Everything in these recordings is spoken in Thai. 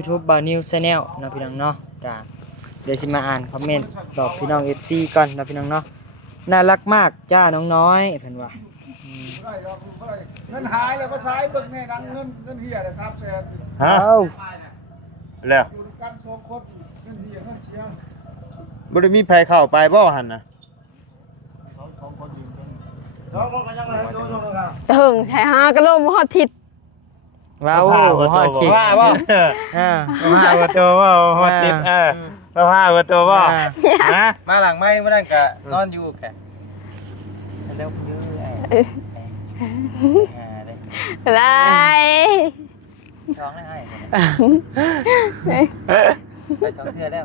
YouTube บ่าวนิวชาแนลนะพี่น้องเนาะจ้าเดี๋ยวจะมาอ่านคอมเมนต์ตอบพี่น้อง FC ก่อนนะพี่น้องเนาะน่ารักมากจ้าน้องน้อยเพิ่นว่าเงินหายเลยภาษาเบิ่งแม่ดังเงินเฮียเลยครับแซน ฮะ เอ้า แล้ว อยู่ด้วยกัน2คนเงินเฮียเงินเชียง บ่ได้มีไผเข้าไปบ่หั่นน่ะ 2คนยืนกันแล้วก็ยังไงโดนกัน ถึงใช่ฮะกระโลมฮอดทิศ ว้าวฮอดคิด ว่าบ่ อ่า ว่าบ่ตัวบ่ฮอดติดว่าบ่ตัวบ่ฮะ มาหลังไม่มานั่งกะนอนอยู่แกแล้วเยอะอะไร ท้องได้ไปสองเทื่อแล้ว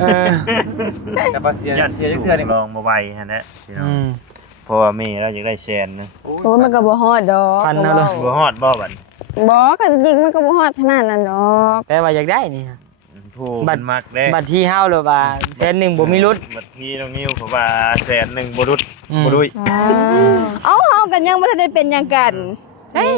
เออ แต่พอเสียเทื่อนี่ ลองบ่ไหวหั่นแหละพี่น้อ อื ง ม เพราะว่าแม่เราอยากได้แสนนึง โอ้ยมันก็บ่ฮอดดอก พันเอาเลย บ่ฮอดบ่บัด บ่ก็จริงมันก็บ่ฮอดขนาดนั้นดอก แต่ว่าอยากได้นี่ฮะ ผู้มันมักเด้ บัตรที่เฮาเลยว่าแสนหนึ่งบ่มีรุด บัดที่น้องนิ้วเขาว่าแสนนึงบ่รุด อืม บ่ดุย เอ้าเฮากันยังบ่ทันได้เป็นหยังกันเฮ้ย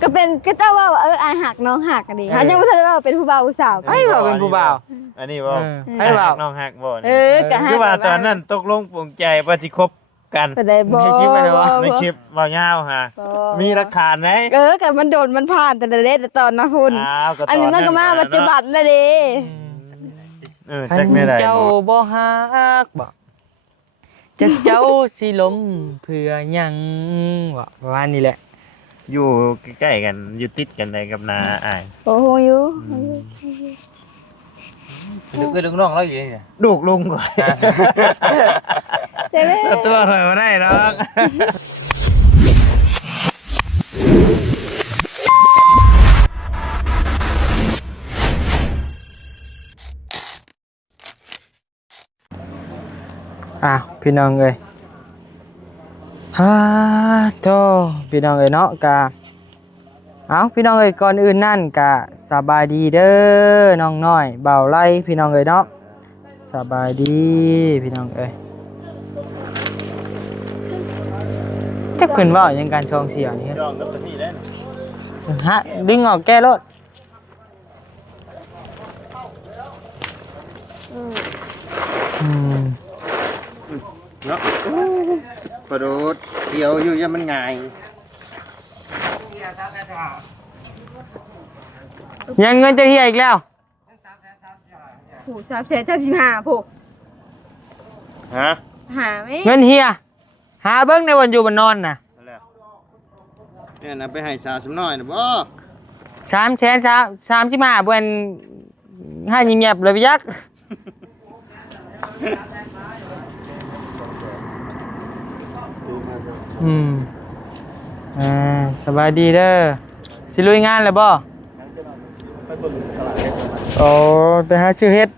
ก็เป็นก็เจ้าว่าอายหักน้องหักกันดิเฮายังบ่ทันได้ว่าเป็นผู้บ่าวผู้สาว ไอ้ว่าเป็นผู้บ่าว อันนี้บ่ ให้บ่าว น้องฮักบ่ เออก็หัก คือว่าตอนนั้นตกลงปลงใจว่าสิคบกัน ก็ได้บ่ ให้คลิปไว้เลยวะ ในคลิปบ่ยาวฮะ มีหลักฐานไหม ก็มันโดนมันผ่านแต่ละเด็ดตอนนะคุณ อ้าวก็ต อันนี้มันก็มาปัจจุบันแล้วเด้ จักไม่ได้ เจ้าบ่ฮักบ่จักเจ้าสิล้มเพื่อหยังว่าประมาณนี้แหละ อยู่ใกล้ๆกันอยู่ติดกันเลยกับนาอ้าย โอ้โหอยู่ คือดึงน้องเราอยู่นี่ ลูกลุงก่อน ใช่ไหม ตัวหอยมาได้หรอก พี่น้องเอ้ยฮ่าโตพี่น้องเอ้ยเนาะกะเอาพี่น้องเอ้ยก่อนอื่นนั่นกะสบายดีเด้อน้องน้อยเบาไล่พี่น้องเอ้ยเนาะสบายดีพี่น้องเอ้ยจักเพิ่นเว้าหยังการชองเสียนี่ ย่องกับตัวนี้ได้ ฮะดึงออกแก้รถอืม เนาะกระโดดเดียวอยู่ยังมันง่าย ยังเงินจะเฮียอีกแล้ว ผูก335ผูก ฮะ หาไหม เงินเฮียหาเบิ้งในวันอยู่บนนอนน่ะ เนี่ยนะไปให้สาวสำน้อยนะบ่ 335เบิ้นให้ยิ้มแย้มเลยพี่ยักษ์อืมสบายดีเด้อสิลุยงานเลยบ่ ไปเบิ่งตลาดเฮ็ด โอ้ไปหาชื่อเฮ็ด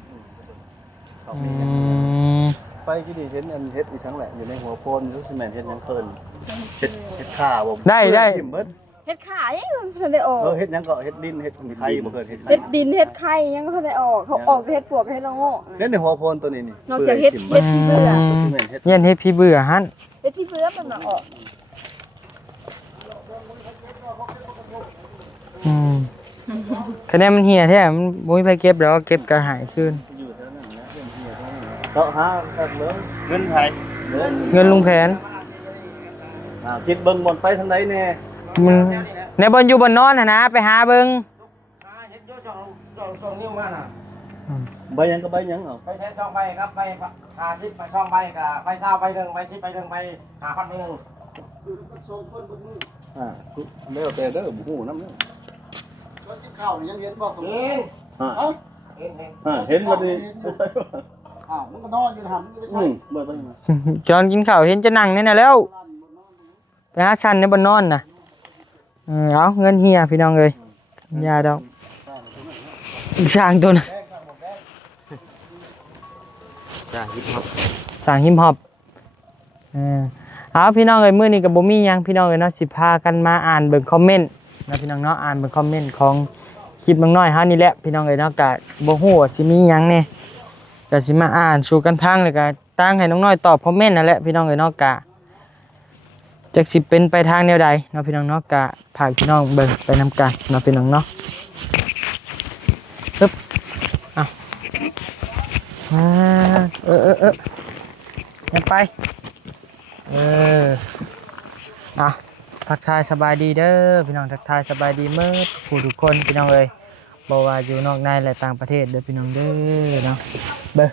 อืม ไปที่นี่เห็นอันเฮ็ดอีกทั้งแหละอยู่ในหัวโพนรู้สิแม่นเฮ็ดหยังเพิ่นเฮ็ดข้าบ่ ได้ ทิ่มเบิด เฮ็ดขายมันทันได้ออก เฮ็ดหยังก็เฮ็ดดินเฮ็ดไข่บ่เคยเฮ็ดไข่ เฮ็ดดินเฮ็ดไข่ยังก็ทันได้ออกเขาออกไปเฮ็ดปวกเฮ็ดละโง่ เฮ็ดในหัวโพนตัวนี้นี่ นอกจากเฮ็ดที่เบื่อ สิแม่นเฮ็ด เย็นเฮ็ดพี่เบื่อหั่น เฮ็ดที่เบื่อมันมาออก อืมคะแนนมันเหี่ยแท้มันบ่มีไผเก็บแล้วเก็บก็หายคืน ก็หาแบบเหลือเงินไผ เงินลุงแผน คิดเบิ่งบ่อนไปทางใดแน่ มันในบนอยู่บนนอนนะไปหาเบิง เฮ็ดโยช่องนิ้วมาน่ะ ใบหยังก็ใบหยังเอา ไปใช้ช่องไปครับไป50ไปช่องไปกับไป20ไป1ไป10ไป1ไป5,000ไป12คนบนมือ แล้วแต่เด้อบ่ฮู้นำเด้อ ก็กินข้าวนี่ยังเห็นบ่ตรงนี้เอ้าเห็น เห็นบ่ดี อ้าวมันก็นอนอยู่หั่นมันก็ไปใช้ เบิ่งไป จอนกินข้าวเห็นจะนั่งนี่น่ะแล้วไปหาชันในบนนอนน่ะเอาเงินเฮียพี่น้องเอ้ยอย่าดอกช่างตัวน่ะ จ้าฮิปฮอป สั่งฮิปฮอปเอาพี่น้องเอ้ยมื้อนี้ก็บ่มีหยังพี่น้องเอ้ยเนาะสิพากันมาอ่านเบิ่งคอมเมนต์นะพี่น้องเนาะอ่านเบิ่งคอมเมนต์ของคลิปน้อยๆเฮานี่แหละพี่น้องเอ้ยเนาะก็บ่ฮู้ว่าสิมีหยังแน่ก็สิมาอ่านสู่กันพังแล้วก็ตั้งให้น้องน้อยตอบคอมเมนต์นั่นแหละพี่น้องเอ้ยเนาะก็จักสิเป็นไปทางแนวใดเนาะพี่น้องเนาะก็ฝากพี่น้องเบิ่งไปนำกันเนาะพี่น้องเนาะ อ่ายังไปอ่ะทักทายสบายดีเด้อพี่น้องทักทายสบายดีเมื่อผู้ทุกคนพี่น้องเอ้ยบ่ว่าอยู่นอกในและต่างประเทศเด้อพี่น้องเด้อเนาะเบ้อ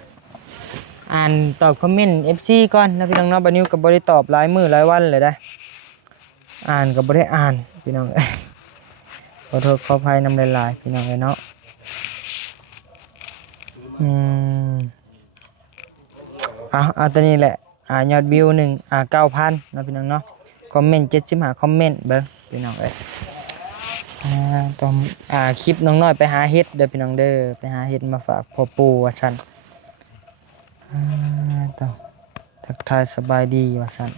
อ่านตอบคอมเมนต์ FC ก่อนนะพี่น้องเนาะบัดนี้ก็บ่ได้ตอบหลายมื้อหลายวันเลยได้อ่านก็บ่ได้อ่านพี่น้องเอ้ยขอโทษขออภัยนำหลายๆพี่น้องเอ้ยเนาะเอาตัวนี้แหละยอดวิว9,000เนาะพี่น้องเนาะคอมเมนต์75คอมเมนต์เบิ่งพี่น้องเอ้ยต้องคลิปน้องน้อยไปหาเฮ็ดเด้อพี่น้องเด้อไปหาเฮ็ดมาฝากพ่อปู่ว่าซั่นต้องทักทายสบายดีว่าซั่น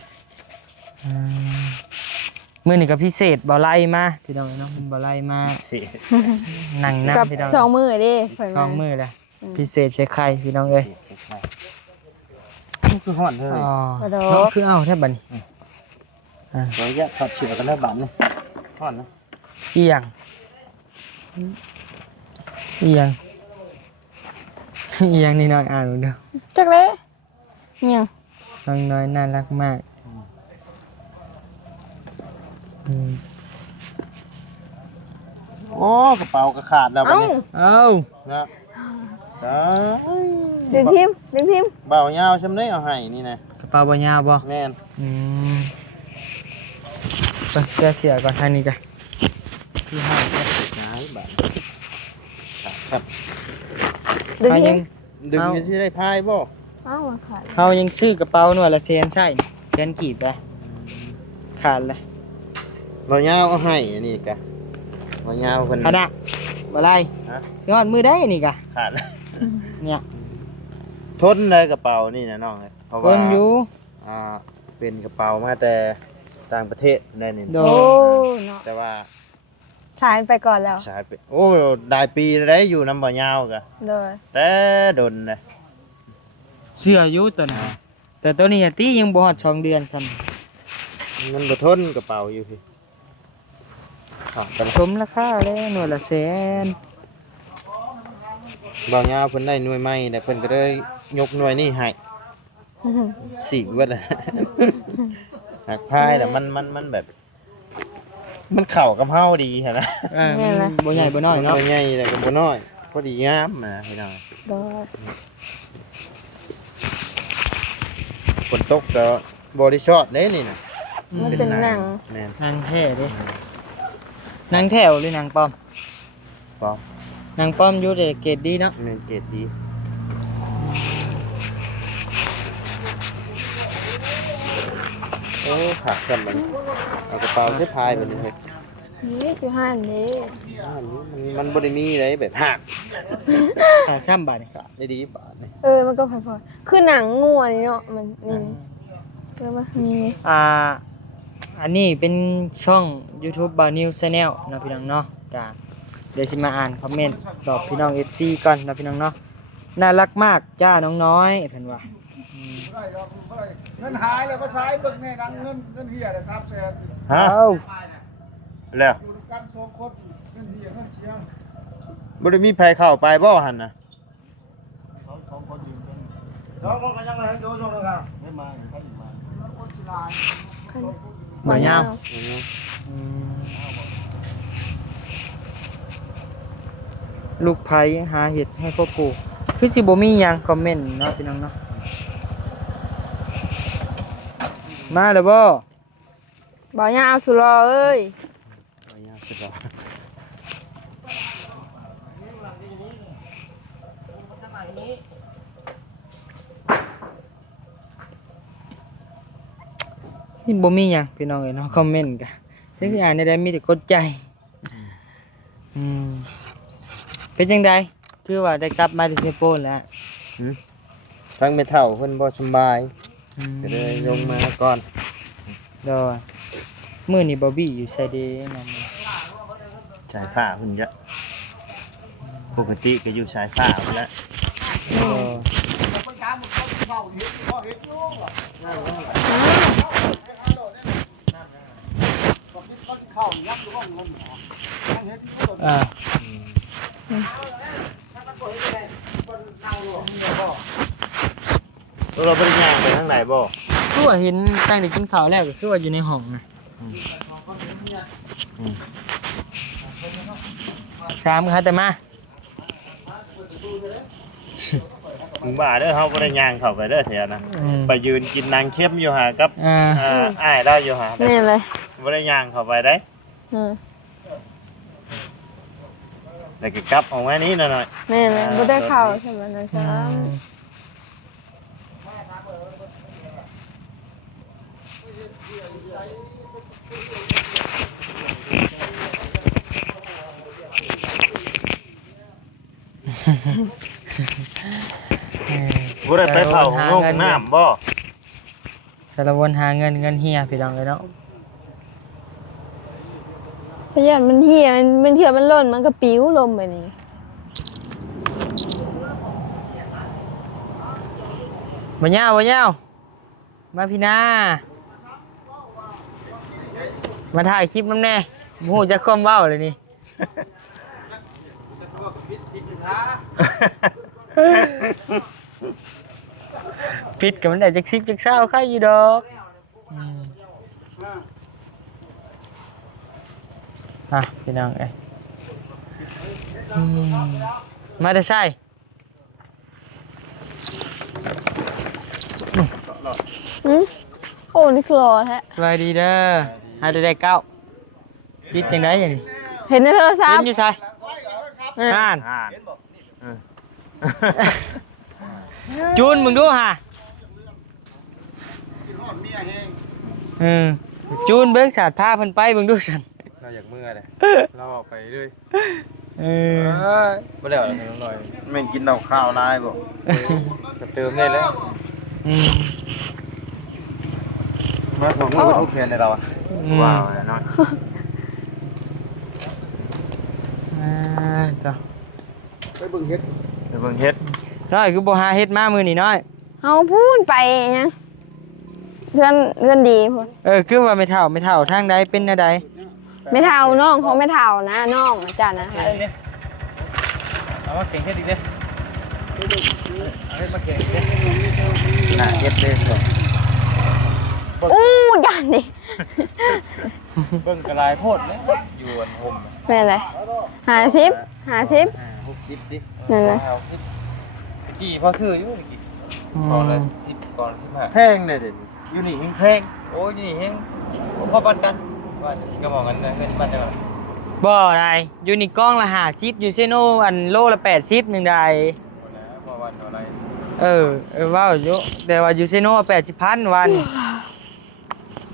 มื้อนี้ก็พิเศษบ่ไล่มาพี่น้องเนาะบ่ไล่มานั่งนำ กับ พี่น้อง 2 มื้อเด้เพิ่น สองมื้อแหละพิเศษใส่ไข่พี่น้องเอ้ย คือห่อนเฮ้ย อ๋อ บ่ดอ เนาะ ก คือเอาแท้บัดนี้ เราแยกถอดเชือกกันแล้วบัดนี่ห่อนนะ อีหยังอีหยังอีหยังนี่น้อยอ่านดู จักเลยเนี่ย น้องน้อยน่ารักมากม โอ้กระเป๋าก็ขาดแล้วบัด เอ้า นี้ เอ้า นะได้ ดึงพิมพ์ เบายาวช่ำได้เอาให้นี่นะ กระเป๋าบ่ยาวบ่ แม่น ไปเสื้อเสียก่อนทางนี้จ้ะที่ห้าง หายบาดครับ ดึง เขา พิ ยั ม ง พ์ ดึงอยู่ที่ได้พายบ่ เอ้าขาด เขายังซื้อกระเป๋าหน่วยละ100,000ใช่1,000กีบไปขาดเลย เบายาวเอาให้อันนี้กะเบายาวเพิ่น ขาดอะบ่ไร ฮะ สิฮอดมือได้นี่กะ ขาดแล้ว เนี่ย ทนเลยกระเป๋านี่นะน้องเลยเพราะ เพิ่ ว่าน อยู่ เป็นกระเป๋ามาแต่ต่างประเทศแน่นี่ โด โอ้เนาะ แต่ว่า สายไปก่อนแล้ว ใช้ไปโอ้ได้ปีได้อยู่น้ำบ่อยาวกะ โดย แต่ดนเลย เสื้ออยู่ตัวน่ะแต่ตัวนี้ตียังบ่ฮอด2 เดือนซ้ำ มันบ่ทนกระเป๋าอยู่พี่ขาดไปแล้ว สมราคาเลยหน่วยละ100,000 บ่อยาวเพิ่นได้หน่วยใหม่แต่เพิ่นก็เลยยกหน่วยนี่ให้สี่เวทเลย หักพายแต่มันแบบ มันเข้ากับเฮาดีหั่นนะ มันบ่ใหญ่บ่น้อยเนาะ บ่ใหญ่แต่ก็บ่น้อยพอดีงามนะพี่น้อง โดย ฝนตกก็บ่ได้ช็อตเด้นี่น่ะ มันเป็นหนัง แม่น นางแท้เด้นางแท้หรือนางปลอม พร้อม นางปลอมอยู่แต่เกรดดีเนาะ แม่นเกรดดีโอ้ขาดกันมันเอากระเป๋าเสื้อพายไปนี่เฮ้ย นี่คือห้านนี้ มันบ่ได้มีอะไรแบบหัก ขาซ้ำบาดนี่ ขาดได้ดีบาทนี่ มันก็พอๆคือหนังงัวนี่เนาะมันนี่เออมานี่ อันนี้เป็นช่อง YouTube Bar New Channel นะพี่น้องเนาะจ้าเดี๋ยวสิมาอ่านคอมเมนต์ตอบพี่น้อง FC ก่อนนะพี่น้องเนาะน่ารักมากจ้าน้องน้อยเพิ่นว่า เงินหายเลยมาใช้เบิ่งแม่นังเงินเฮียเลยครับแซน ฮะ เอ้า แล้ว อยู่ด้วยกันสองคนเงินเฮียเงินเชียง บ่ได้มีไผเข้าไปบ่หั่นน่ะ สองคนก็ยังไม่ให้ดูชมเลยครับไม่มาเขาอีกมา บ่ยาว อืม ลูกไผหาเห็ดให้พ่อปู่คือสิบ่มีหยังคอมเมนต์เนาะพี่น้องเนาะมาแล้วบ่ บ่ยาวสุรอเอ้ย เอายาวสุดแล้ว นี่บ่มีหยังพี่น้องเอ้ยเนาะคอมเมนต์กะจังสิอ่านได้มีแต่กดใจเป็นจังไดถือว่าได้กลับมาที่เซโปนแล้ว ทั้งแม่เฒ่าเพิ่นบ่สำบายก็เลยลงมาก่อน ดอมื้อนี้บ่บี้อยู่ไสเด้นั่น สายฟ้าเพิ่นจะปกติก็อยู่สายฟ้าพุ่นแหละ อ่า น เราไปย่างไปทางไหนบ่ คือว่าเห็นตั้งแต่กินข้าวแล้วก็คือว่าอยู่ในห้องนะสามครับแต่มา มึงบ้าเด้อเฮาบ่ได้ย่างเข้าไปเด้อแถวนะไปยืนกินนางเข้มอยู่หากับอ้ายเราอยู่หา แม่นเลย บ่ได้ย่างเข้าไปได้ แล้วก็กลับออกมานี้หน่อย แม่นเลยบ่ได้เข้าใช่ไหมนะครับ บ่ได้ไปเผาของงน้ำบ่ สารวนหาเงินเฮียพี่น้องเลยเนาะ เพราะอย่างมันเหี่ยมันเหี่ยมันหล่นมันก็ปิ้วลมไปนี่ บ่ยาวมาพี่นามาถ่ายคลิปน้ำแน่โหจะคว่ำเว้าเลยนี่ ปิดกับมันได้จัก10จัก20ใครอยู่ดอกพี่น้องเอ้ยมาได้ใช่ โอ้นี่คือรอแท้ สบายดีเด้อหาได้เก้าปิดจังได๋อย่างนี้ เห็นในโทรศั เห็ พ น ท์ อยู่ใช่อ่านจูนมึงดูฮะจูนเบิ่งสาดผ้าเพิ่นไปเบิ่งดูฉัน เราอยากเมื่อเลยเราออกไปด้วย เออ ไม่ได้หรอกน้องหน่อย แม่งกินดอกข้าวลายบ่ จะเติมได้แล้ว มาของมือทุกเทียนในเราอ่ะ ว้าวเนาะ จ้ะ ไปเบิ่งเฮ็ด น้อยคือบ่หาเฮ็ดมามื้อนี้น้อย เฮาพูดไปยังเพื่อนดีพุ่น คือว่าไม่เท่าทางใดเป็นแนวใด ไม่เท่าน้องเขาไม่เท่านะน้องอาจารย์นะ เอามาเก่งแค่ดีเลยเอาให้มาเก่งเลย น่าเฮ็ดเด้อ อู้ยันดิ เบิ่งกระไรโพดเลยอยู่อันห่ม แม่นเลย50 60ดิ นั่นนะ เอากี่พอซื้ออยู่กี่ก่อนละ10ก่อน15 แพงเลยเด้อยู่นี่ยิ่งแพง โอ้ยนี่เฮงพอปันกันว่าก็บอกกันเงินมันจะ บ่ได้อยู่นี่กล้องละ50อยู่เซโนอันโลละ80นึงได้ หมดแล้วพอวันอะไร ว้าวอยู่แต่ว่าอยู่เซโน80,000วัน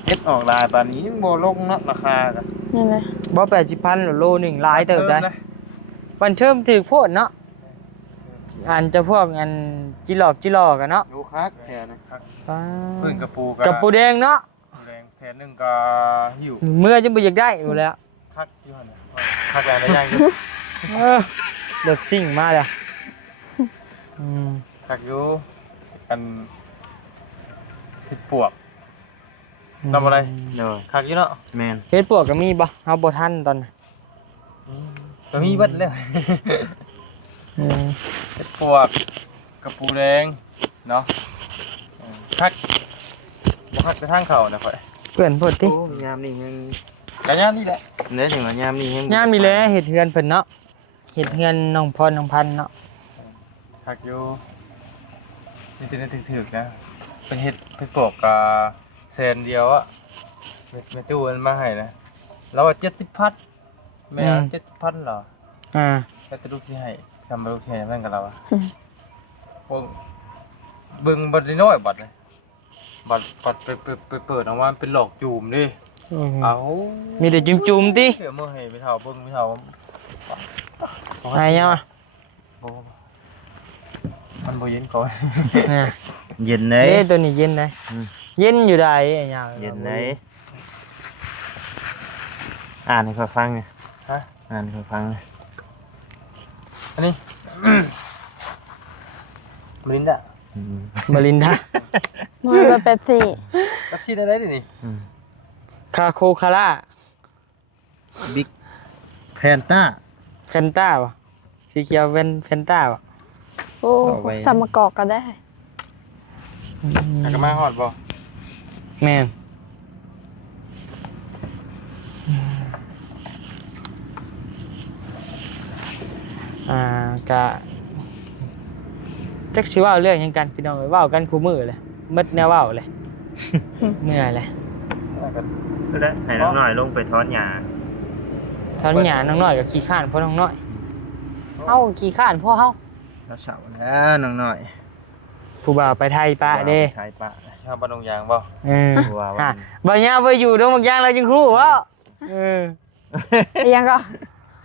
เฮ็ดออกลายปานนี้ยังบ่ลงเนาะราคาก็ นั่นเลย บ่80,000หรอโลหนึงหลายเติบได้วันเทิมถือโพดเนาะอันจะพวกอันจิหลอกกันเนาะ ดูคักแท้นะ พึ่งกระปู กับปูแดงเนาะ แดงแสนหนึ่งก็หิว เมื่อจะบ่อยากได้อยู่แล้ว คักอยู่หั่นน่ะคักแล้วได้ยังอยู่ เลิกซิ่งมาแล้ว คักอยู่กันผิดปวกทำอะไร เด้อ คักอยู่เนาะ แม่น เฮ็ดปวกก็มีบ่เฮาบ่ทันตอนน่ะ ก็มีเบิดเลยเห็ดปวกกระปูแดงเนาะคักบ่คักไปทางเขานะข่อย เพื่อนโพดติ โอ้ยามนี่ยัง กะยานนี่แหละ เด้ถึงว่ายามนี่ยัง ยามนี่แหละเฮ็ดเฮือนเพิ่นเนาะเฮ็ดเฮือนน้องพรน้องพันธุ์เนาะ คักอยู่นี่เป็นถึกๆนะเป็นเห็ดปวกกะแสนเดียวอะแม่ตู้มันมาให้นะแล้วว่า70,000แม่70,000เหรอ แต่ลูกที่ให้ทำลูกที่ให้แม่งกับเราอะพวกเบิ่งบัตรน้อยบัตรเลยบัตรไปเปิดออกมาเป็นหลอกจูมดิเอา มีแต่จุ่มๆติ เดี๋ยวมื่อให้ไปเท่าเบิ่งไปเท่า หายยังอ่ะ บ่มันบ่เย็นก่อน เย็นเด้ ตัวนี้เย็นได้เย็นอยู่ได้ไอ้หยัง เย็นเด้อ่านให้เขาฟังไง ฮะ อ่านให้เขาฟังไง อันนี้มลินดา มาลินดา น้อยแบบ8สี่ รับชีได้ดินี่ คาโคคาร่า บิ๊กแพนต้า แฟนต้าบ่สีเขียวเป็นแฟนต้าบ่ โอ้สามมะกอกก็ได้ หากมาฮอดบ่ แม่นกะจักสิเว้าเรื่องหยังกันพี่น้องเอ้ยเว้ากันคู่มื้อเลยหมดแนวเว้าเลย เมื่อยเลย ก็ได้ให้น้องน้อยลงไปถอนหญ้า ท่านหยาน้องน้อยกับขี้ข้านพ่อน้องน้อยเฮาขี้ข้านพ่อเฮา แล้วเสาแล้วน้องน้อย ผู้บ่าวไปไทยปะเด้ ไทยปะ ชาวบ้านดงยางบ่ ว่า ฮะบ่ยาวไปอยู่ตรงบางอย่างเราจึงฮู้ว่าเออ ยังก็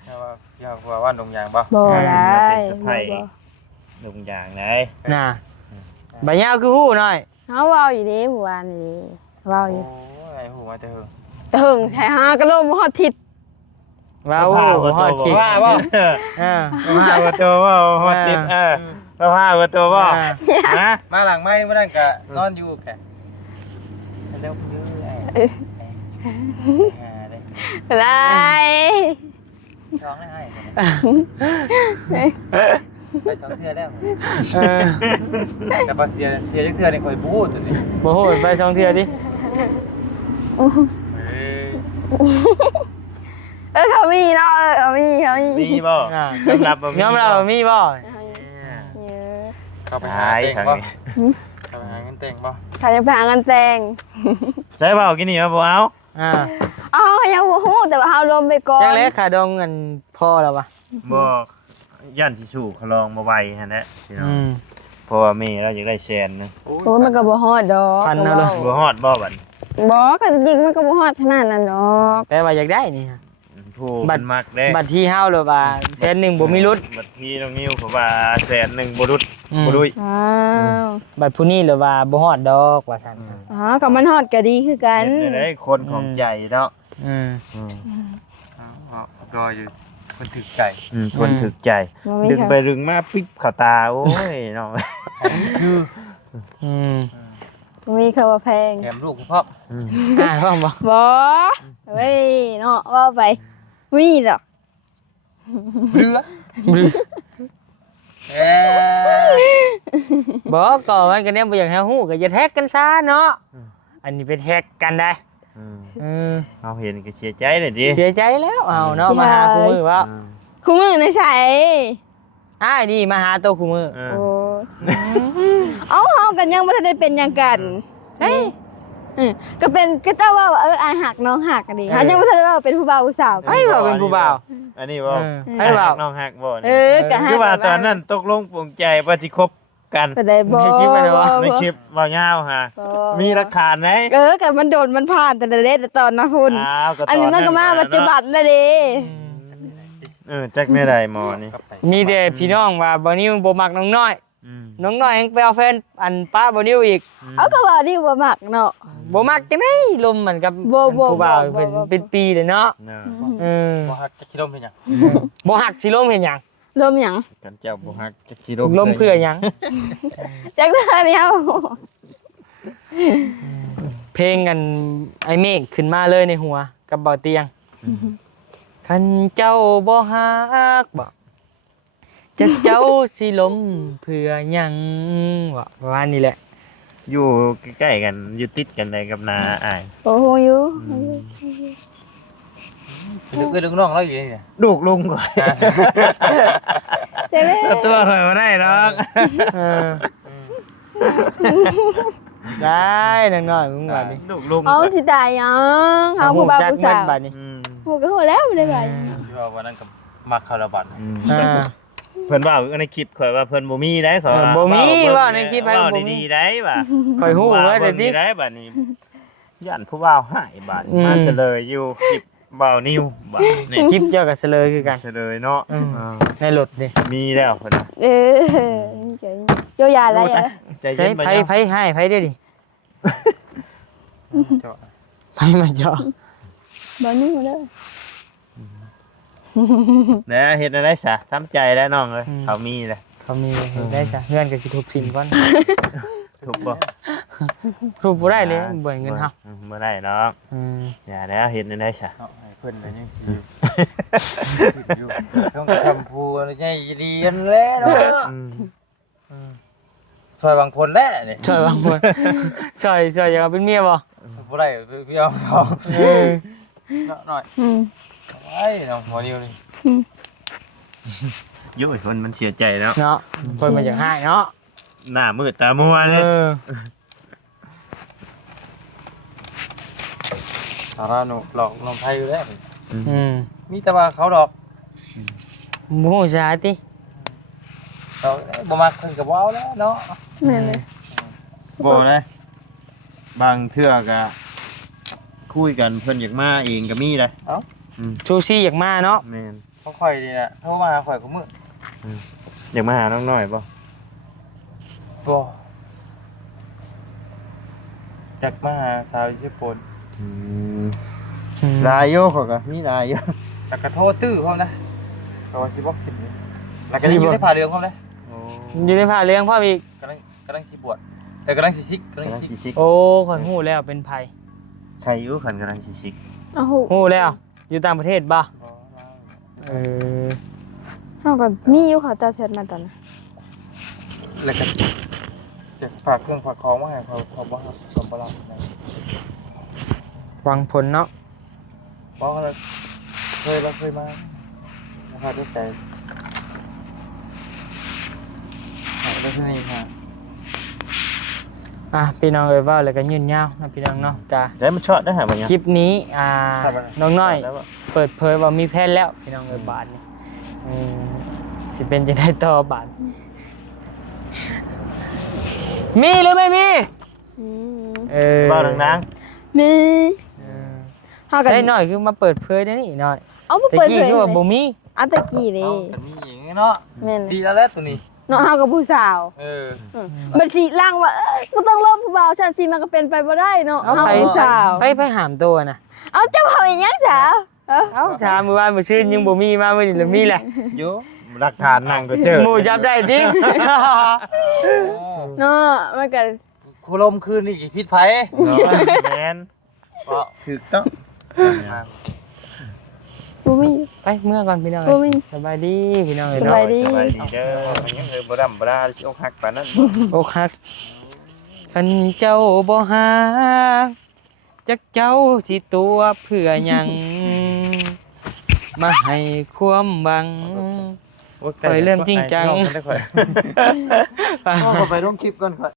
ชาวบ้านดงยางบ่ บ่ได้ เป็นสะพายลงยางไหน น่ะบ่ยาวคือฮู้หน่อย เฮาเว้าอยู่เด้เมื่อวานนี้เว้าอยู่ โอ้ยไอ้หูมาแต่เฮิง ถึงใช่ฮะก็ลมฮอดทิศ ว้าวฮอดขี้ ว่าบ่ อ่า ผ้าประตูว่าฮอดติดผ้าประตูว่าฮะ มาหลังไม้มานั่นก็นอนอยู่แค่เร็วเยอะไอ้ได้ อะไร ร้องได้ไปสองเทื่อแล้ว เออ แต่พอเสียจักเทื่อนี่ค่อยบู๊ตัวนี้ บ่ฮู้ไปช่องเที่ยวดิ เฮ้ย เขามีเนาะเขามี มีบ่ อ่าย อมรับบ่ ยอมรับว่ามีบ่ เข้าไปหาเต่งบ่เข้าไปหาเงินเต่งบ่ เขาจะพากันแต่ง ใช่เปล่ากินนี่บ่เอา อ่า อ๋อยังบ่ฮู้แต่ว่าเฮาลมไปก่อน จังได๋ขาดองเงินพ่อแล้ววะ บ่ย่านสิสู่ขลองบ่ไหวหั่นแหละพี่น้อง อืม เพราะว่าแม่เราอยากได้แสนนึง โอ้มันก็บ่ฮอดดอก พันเอาเลย บ่ฮอดบ่บัด บ่ก็จริงมันก็บ่ฮอดขนาดนั้นดอก แต่ว่าอยากได้นี่ฮะ ผู้มันมักเด้ บัตรที่เฮาหรือว่าแสนหนึ่งบ่มีรุด บัดที่น้องนิ้วเขาว่าแสนนึงบ่รุด อืม บ่ดุย อ้าว บัตรผู้นี้หรือว่าบ่ฮอดดอกว่าซั่น อ๋อก็มันฮอดก็ดีคือกัน เฮ็ดได้คนของใจเนาะ อืม รออยู่คนถึกใจ คนถึกใจ บ่มี ดึง ค่ะ ไปดึงมาปิ๊บเข้าตาโอ้ยน้อง ชื่อ อืม บ่มีคำว่าแพง แถมลูกพ่อ อ่านพร้อมบ่ บ่เว้ยเนาะว่าไปมีดอก เรือ บึ้ เอ๊ะ บ่ก็มันก็เนี่ยบ่อยากให้ฮู้ก็อย่าแท็กกันซะเนาะอันนี้ไปแท็กกันได้อืม เอาเห็นก็เสียใจเลยดิ เสียใจแล้วเอาเนาะมาหาคู่มือว่า คู่มือในใส่ อ้ายนี่มาหาตัวคู่มือ โอ้เอ้าเฮากันยังบ่ทันได้เป็นหยังกันเฮ้ยก็เป็นก็เจ้าว่าอายหักน้องหักกันดิเฮายังบ่ทันได้ว่าเป็นผู้บ่าวผู้สาวกัน ไอ้ว่าเป็นผู้บ่าว อันนี้บ่ ให้บ่าว น้องฮักบ่ ก็หัก คือว่าตอนนั้นตกลงปลงใจว่าสิคบกัน ก็ได้บ่ ในคลิปมันเหรอวะ ในคลิปบ่ยาวฮะมีหลักฐานไหม ก็มันโดนมันผ่านแต่ละเด็ดแต่ตอนนะคุณ อ้าวก็ต อันนี้มันก็มาปัจจุบันเลยดิ จักไม่ได้หมอนี่ มีแต่พี่น้องว่าบ่นิวบ่มักน้องน้อยน้องน้อยยังไปเอาแฟนอันป้าบ่นิวอีก เอาก็ว่านี่บ่มักเนาะ บ่มักจังได๋ลมมันกับ บ่ ผู้บ่าว บ่ เป็นปีเลยเนาะ เนาะ เออ บ่ฮักจะคิดลมเป็นหยัง บ่ฮักสิลมเห็นหยัง ลมหยัง กันเจ้าบ่ฮักจักสิ ลมคือหยัง จักได้เนี่ย เพลงกันไอ้เมฆขึ้นมาเลยในหัวกับเบาเตียงคันเจ้าบ่ฮักบ่จักเจ้าสิลมเพื่อหยังว่าประมาณนี้แหละ อยู่ใกล้ๆกันอยู่ติดกันเลยกับนาอ้าย โอ้โหอยู่ เป็นลูกน้องเราอยู่นี่เนี่ย ลูกลุงก่อน เจ๊เว้ย ตัวข่อยบ่ได้ดอก เออได้นังน้อยมึงว่าดิ ลูกลุง เอาสิตายยังเอาผู้บ่าว จัก ผู้ แม่ สาน ว บัดนี้ ฮู้ก็ฮู้แล้วบ่ได้บ่า ที่ว่าวันนั้นกับมักคาราบัต อ่า เพิ่นว่าในคลิปข่อยว่าเพิ่นบ่มีได้ข่อยว่า บ่มีว่าในคลิปให้ เว้า บ่มี ดีๆได้บ่ะ ข่อยฮู้เว้ย เดี๋ เดี๋ ย ยว ว นี้ นี้ ได้บัดนี้ย่านผู้บ่าวหายบัดมาเฉลยอยู่คลิปบ่าวนิวบัดนี่ คลิปเจ้ากับเสลยคือกัน เฉลยเนาะ ในรถดิ มีแล้วเพิ่นน่ะ นี่เจ๋งโยยาอะไรอ่ะ ใจ ใช้ เย็นบ่ ไผ ยัง ไผให้ไผได้ดิ เจ้า ไผมาเจาะ บ่นี่เด้อ แล้วเฮ็ดอะไรซะทำใจแล้วน้องเอ้ยเขามีแหละ เขามีได้จ้ะเงินก็สิทุบทิ้งก่อน ถูกบ่ ทุบบ่ได้เลยบ่ให้เงินเฮา บ่ได้เนาะอย่าแล้วเฮ็ดอะไรซะ เนาะให้เพิ่นเลยยังสิอยู่ต้องทำผู้ใหญ่เรียนแล้วเนาะ ซอยบางคนแหละนี่ ช่วยบางคนช่วยอยากเอาเป็นเมียบ่ บ่ได้พี่เอาเขา เออ หน่อย อืม ไอ้น้องหัวนิ้วนี่ โยุ่ยคนมันเสียใจแล้ว เนาะเพิ่นมาจากห้างเนาะ หน้ามืดตามัวเลย เออ สาราหนูหลอกลงไทยอยู่แล้ว อืม มีแต่ว่าเขาดอก หมูชาติ เราบ่มักเพิ่นก็บ่เอาแล้วเนาะ แม่นเลย บอกเลยบางเทื่อก็คุยกันเพิ่นอยากมาเองก็มีเลย เอ้า ชูซี่อยากมาเนาะ แม่น เขาข่อยดีน่ะโทรมาหาข่อยกูมื้อ อยากมาหาน้องน้อยป่ะ บ่อยากมาหาสาวญี่ปุ่น ลายโยเขาก็มีลายโย แล้วก็โทรตื้อพร้อมนะเพราะว่าสิบ่คิดนี่แล้วก็สิอยู่ในผ้าเหลืองพร้อมนะ อยู่ในผ้าเลี้ยงพ่ออีก กำลังสิบวชแต่กำลังสิซิกกำลัง กำลัง สิ สิซิก โอ้ขอนหูแล้วเป็นไผ ใครอยู่ขันกำลังสิซิก อ้าวโห หูแล้ว อยู่ต่างประเทศบ่เออ เฮาก็มีอยู่เขาเจ้าแชทมาตอนนั้น แล้วก็จะฝากเครื่องฝากของมาให้เขาบ่ครับสมบ่รับนะ วังผลเนาะ บ่เขาเลยเคยมานะครับด้วยใจได้ที่นี่ค่ะ อ่ะพี่น้องเอ้ยเว่าแล้วก็ยืนยาวนะพี่น้องเนาะจ้า ได้มันชอตได้หาบ่เนี่ย คลิปนี้น้องน้อย เปิดเผยว่ามีแพนแล้วพี่น้องเอ้ยบาทนี่สิเป็นจะได้ต่อบาทมีหรือไม่มี อืม เออ บ้าดัง มี เออ เฮาก็ ได้หน่อยคือมาเปิดเผยได้นี่หน่อย เอามา แต่ เปิด กี้ เผย คือว่าบ่ เลย มี เอาตะกี้เด้ เอาแต่มีอย่างงี้เนาะ แม่น ดีแล้วแหละตัวนี้ เนาะเฮากับผู้สาว เออ มันสิล่างว่ากูต้องเริ่มผู้บ่าวฉันสิมันก็เป็นไปบ่ได้เนาะ เอา เฮา ไป ผู้สาว ไปหามตัวน่ะ เอาเจ้าเฮาอีหยังจ้ะเอ้า เอ้าถามมื้อวานมื้อชื่นยังบ่มีมามื้อนี้แล้วมีแหละ ๆโยหลักฐานนั่งก็เจอ หมู่จับได้ติ เนาะมันก็ คุลมคืนนี่กี่พิษไผ เนาะแม่น เพราะ ถูกต้อง บ่มี ไปเมื่อก่อนพี่น้อง บ่มี สบายดีพี่น้องเอ้ย ส เนาะ บายดี สบายดีเด้อมันยังบ่ดำบ่ดาสิอกหักปานนั้น อกหักคันเจ้าบ่ฮักจักเจ้าสิตัวเพื่อหยัง มาให้ความหวัง ข่อยเริ่มจริงจัง ไอ้น้อมันได้ข่อย ก็ไปลงคลิปก่อนค่อย